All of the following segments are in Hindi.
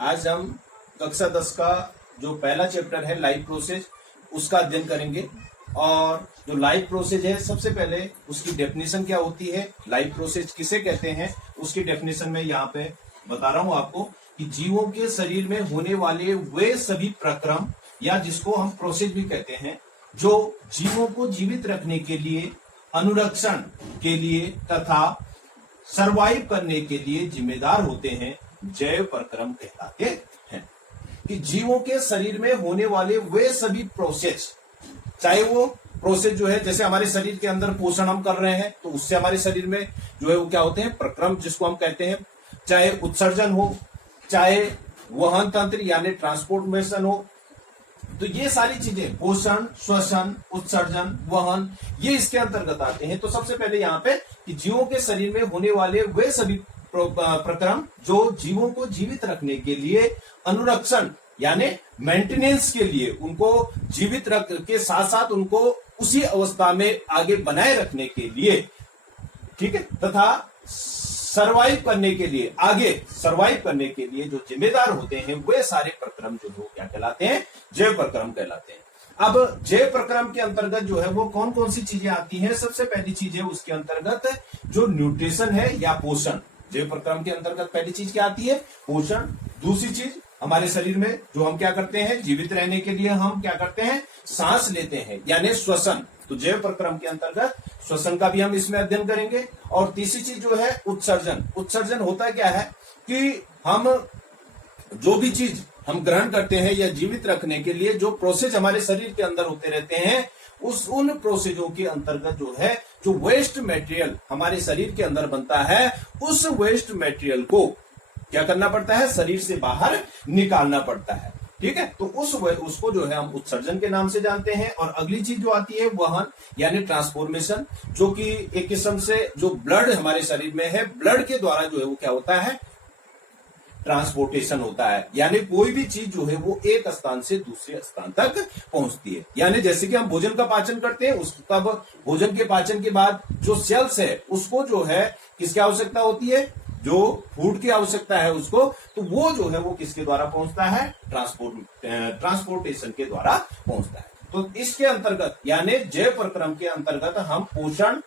आज हम कक्षा 10 का जो पहला चैप्टर है लाइफ प्रोसेस उसका अध्ययन करेंगे। और जो लाइफ प्रोसेस है सबसे पहले उसकी डेफिनेशन क्या होती है, लाइफ प्रोसेस किसे कहते हैं, उसकी डेफिनेशन में यहाँ पे बता रहा हूं आपको कि जीवों के शरीर में होने वाले वे सभी प्रक्रम या जिसको हम प्रोसेस भी कहते हैं जो जीवों को जीवित रखने के लिए, अनुरक्षण के लिए तथा सरवाइव करने के लिए जिम्मेदार होते हैं, जैव प्रक्रम कहलाते हैं। कि जीवों के शरीर में होने वाले वे सभी प्रोसेस, चाहे वो प्रोसेस जो है जैसे हमारे शरीर के अंदर पोषण हम कर रहे हैं तो उससे हमारे शरीर में जो है वो क्या होते हैं, प्रक्रम जिसको हम कहते हैं, चाहे उत्सर्जन हो, चाहे वहन तंत्र यानी ट्रांसपोर्टेशन हो, तो ये सारी चीजें पोषण, श्वसन, उत्सर्जन, वहन ये इसके अंतर्गत आते हैं। तो सबसे पहले यहाँ पे कि जीवों के शरीर में होने वाले वे सभी प्रक्रम जो जीवों को जीवित रखने के लिए, अनुरक्षण यानी मेंटेनेंस के लिए, उनको जीवित रख के साथ साथ उनको उसी अवस्था में आगे बनाए रखने के लिए, ठीक है, तथा सरवाइव करने के लिए, आगे सरवाइव करने के लिए जो जिम्मेदार होते हैं वे सारे प्रक्रम जो है क्या कहलाते हैं, जैव प्रक्रम कहलाते हैं। अब जैव प्रक्रम के अंतर्गत जो है वो कौन कौन सी चीजें आती हैं, सबसे पहली चीज है उसके अंतर्गत जो न्यूट्रिशन है या पोषण। जैव प्रक्रम के अंतर्गत पहली चीज क्या आती है, पोषण। दूसरी चीज हमारे शरीर में जो हम क्या करते हैं, जीवित रहने के लिए हम क्या करते हैं, सांस लेते हैं यानी श्वसन। तो जैव प्रक्रम के अंतर्गत श्वसन का भी हम इसमें अध्ययन करेंगे। और तीसरी चीज जो है उत्सर्जन। उत्सर्जन होता क्या है कि हम जो भी चीज हम ग्रहण करते हैं या जीवित रखने के लिए जो प्रोसेस हमारे शरीर के अंदर होते रहते हैं, उन प्रोसेसों के अंतर्गत जो है जो वेस्ट मटेरियल हमारे शरीर के अंदर बनता है, उस वेस्ट मटेरियल को क्या करना पड़ता है, शरीर से बाहर निकालना पड़ता है। ठीक है, तो उसको जो है हम उत्सर्जन के नाम से जानते हैं। और अगली चीज जो आती है वहन यानी ट्रांसफॉर्मेशन, जो कि एक किस्म से जो ब्लड हमारे शरीर में है, ब्लड के द्वारा जो है वो क्या होता है, ट्रांसपोर्टेशन होता है। यानी कोई भी चीज जो है वो एक स्थान से दूसरे स्थान तक पहुंचती है। यानी जैसे कि हम भोजन का पाचन करते हैं, उस तब भोजन के पाचन के बाद जो सेल्स है उसको जो है किसकी आवश्यकता होती है, जो फूड की आवश्यकता है उसको, तो वो जो है वो किसके द्वारा पहुंचता है, ट्रांसपोर्टेशन के द्वारा पहुंचता है। तो इसके अंतर्गत यानी जैव प्रक्रम के अंतर्गत हम पोषण,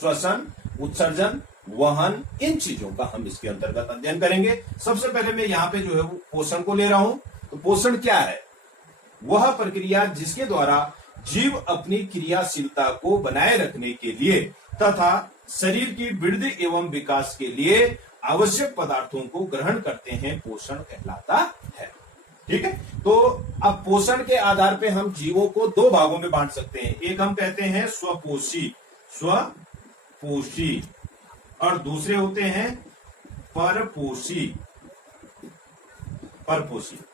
श्वसन, उत्सर्जन, वहन, इन चीजों का हम इसके अंतर्गत अध्ययन करेंगे। सबसे पहले मैं यहाँ पे जो है वो पोषण को ले रहा हूं। तो पोषण क्या है, वह प्रक्रिया जिसके द्वारा जीव अपनी क्रियाशीलता को बनाए रखने के लिए तथा शरीर की वृद्धि एवं विकास के लिए आवश्यक पदार्थों को ग्रहण करते हैं, पोषण कहलाता है। ठीक है, तो अब पोषण के आधार पे हम जीवों को दो भागों में बांट सकते हैं। एक हम कहते हैं स्वपोषी और दूसरे होते हैं परपोषी।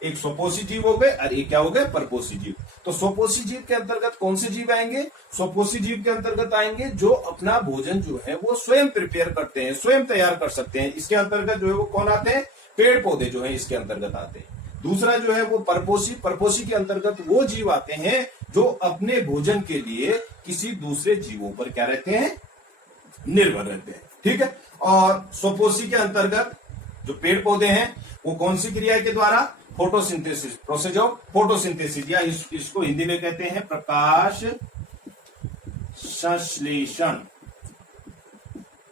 एक स्वपोषी जीव हो गए और एक क्या हो गए, परपोषी जीव। तो स्वपोषी जीव के अंतर्गत कौन से जीव आएंगे, स्वपोषी जीव के अंतर्गत आएंगे जो अपना भोजन जो है वो स्वयं प्रिपेयर करते हैं, स्वयं तैयार कर सकते हैं। इसके अंतर्गत जो है वो कौन आते हैं, पेड़ पौधे जो है इसके अंतर्गत आते हैं। दूसरा जो है वो परपोषी के अंतर्गत वो जीव आते हैं जो अपने भोजन के लिए किसी दूसरे जीवों पर क्या रहते हैं, निर्भर रहते हैं। ठीक है, और स्वपोषी के अंतर्गत जो पेड़ पौधे हैं वो कौन सी क्रिया के द्वारा, फोटोसिंथेसिस, प्रोसेस ऑफ फोटोसिंथेसिस, या इसको हिंदी में कहते हैं प्रकाश संश्लेषण।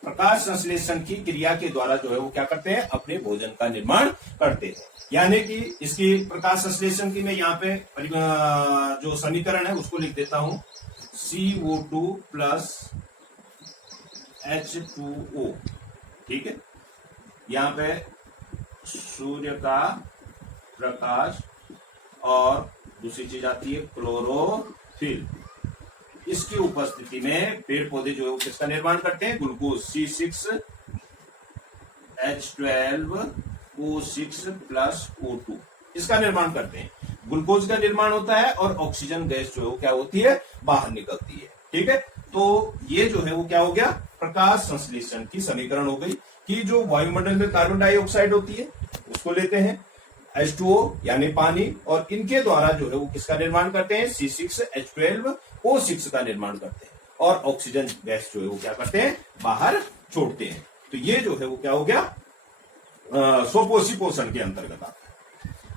प्रकाश संश्लेषण की क्रिया के द्वारा जो है वो क्या करते हैं, अपने भोजन का निर्माण करते हैं। यानी कि इसकी प्रकाश संश्लेषण की मैं यहाँ पे जो समीकरण है उसको लिख देता हूं, CO2 प्लस H2O। ठीक है, यहाँ पे सूर्य का प्रकाश और दूसरी चीज आती है क्लोरोफिल। इसकी उपस्थिति में पेड़ पौधे जो है किसका निर्माण करते हैं, ग्लूकोज C6H12O6 प्लस O2 इसका निर्माण करते हैं। ग्लूकोज का निर्माण होता है और ऑक्सीजन गैस जो है वो क्या होती है, बाहर निकलती है। ठीक है, तो ये जो है वो क्या हो गया, प्रकाश संश्लेषण की समीकरण हो गई कि जो वायुमंडल में कार्बन डाइऑक्साइड होती है उसको लेते हैं, H2O यानी पानी, और इनके द्वारा जो है वो किसका निर्माण करते हैं, C6H12O6 का निर्माण करते हैं, और ऑक्सीजन गैस जो है वो क्या करते हैं, बाहर छोड़ते हैं। तो ये जो है वो क्या हो गया, स्वपोषी पोषण के अंतर्गत आता है।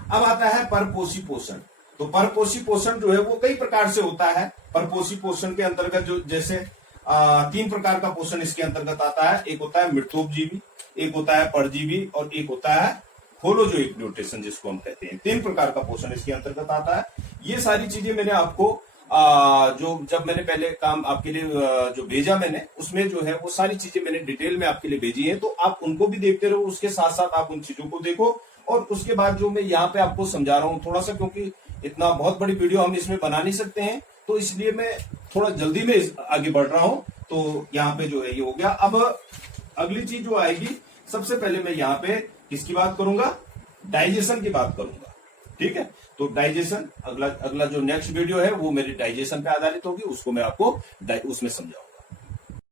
अब आता है परपोषी पोषण। तो परपोषी पोषण जो है वो कई प्रकार से होता है। परपोषी पोषण के अंतर्गत जो जैसे 3 प्रकार का पोषण इसके अंतर्गत आता है। एक होता है मृतोपजीवी, एक होता है परजीवी और एक होता है होलोजोइक न्यूट्रिशन जिसको हम कहते हैं। 3 प्रकार का पोषण इसके अंतर्गत आता है। ये सारी चीजें मैंने आपको जो जब मैंने पहले काम आपके लिए जो भेजा मैंने, उसमें जो है वो सारी चीजें मैंने डिटेल में आपके लिए भेजी है। तो आप उनको भी देखते रहो, उसके साथ साथ आप उन चीजों को देखो। और उसके बाद जो मैं यहाँ पे आपको समझा रहा हूँ थोड़ा सा, क्योंकि इतना बहुत बड़ी वीडियो हम इसमें बना नहीं सकते हैं, तो इसलिए मैं थोड़ा जल्दी में आगे बढ़ रहा हूँ। तो यहाँ पे जो है ये हो गया। अब अगली चीज जो आएगी, सबसे पहले मैं यहाँ पे किसकी बात करूंगा, डाइजेशन की बात करूंगा। ठीक है, तो डाइजेशन अगला जो नेक्स्ट वीडियो है वो मेरी डाइजेशन पे आधारित होगी, उसको मैं आपको उसमें समझाऊंगा।